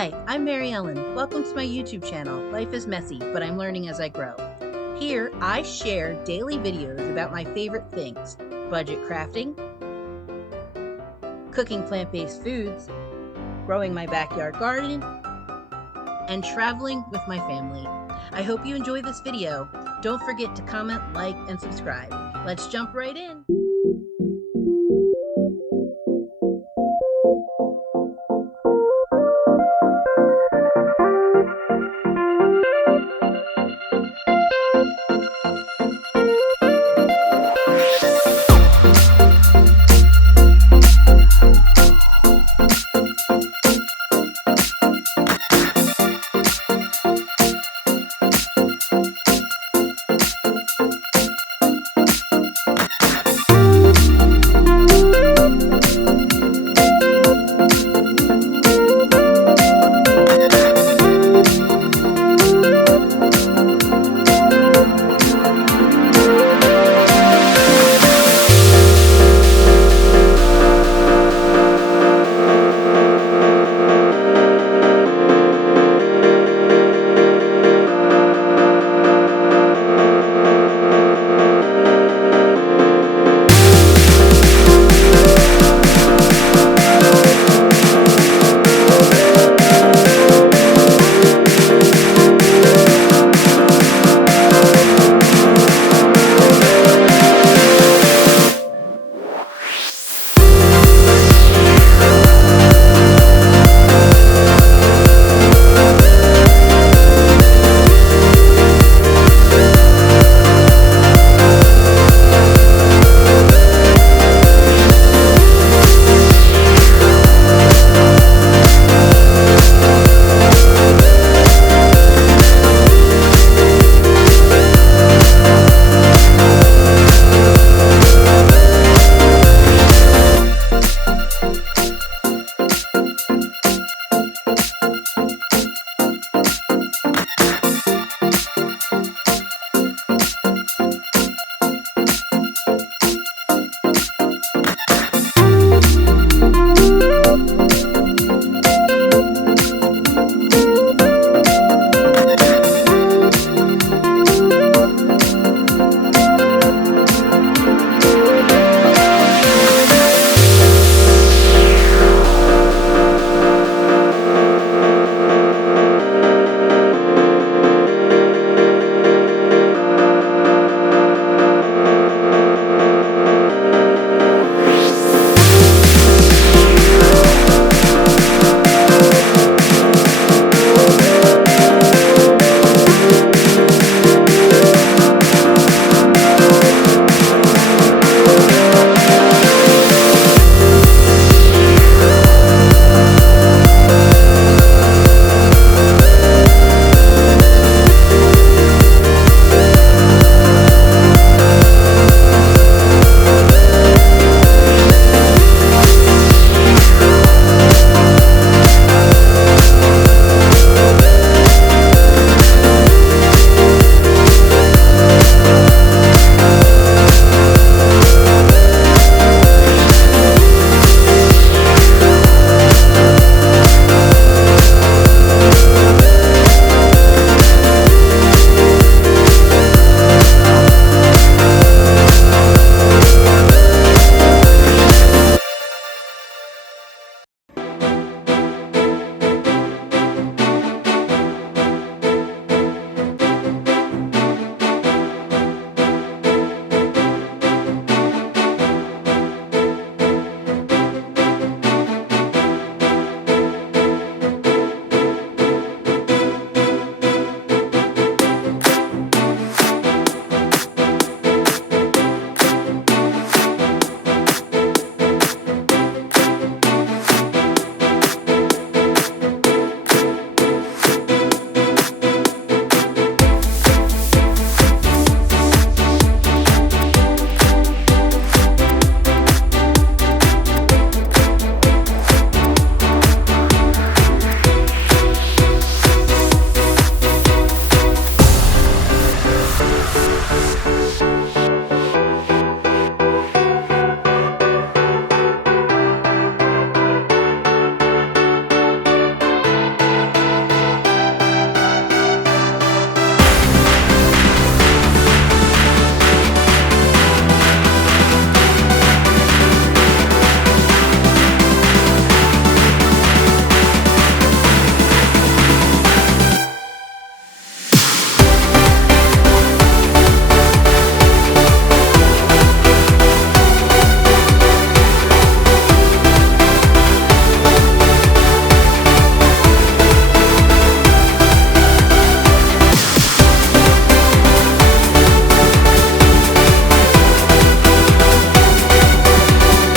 Hi, I'm Mary Ellen. Welcome to my YouTube channel. Life is messy, but I'm learning as I grow. Here, I share daily videos about my favorite things: budget crafting, cooking plant-based foods, growing my backyard garden, and traveling with my family. I hope you enjoy this video. Don't forget to comment, like, and subscribe. Let's jump right in.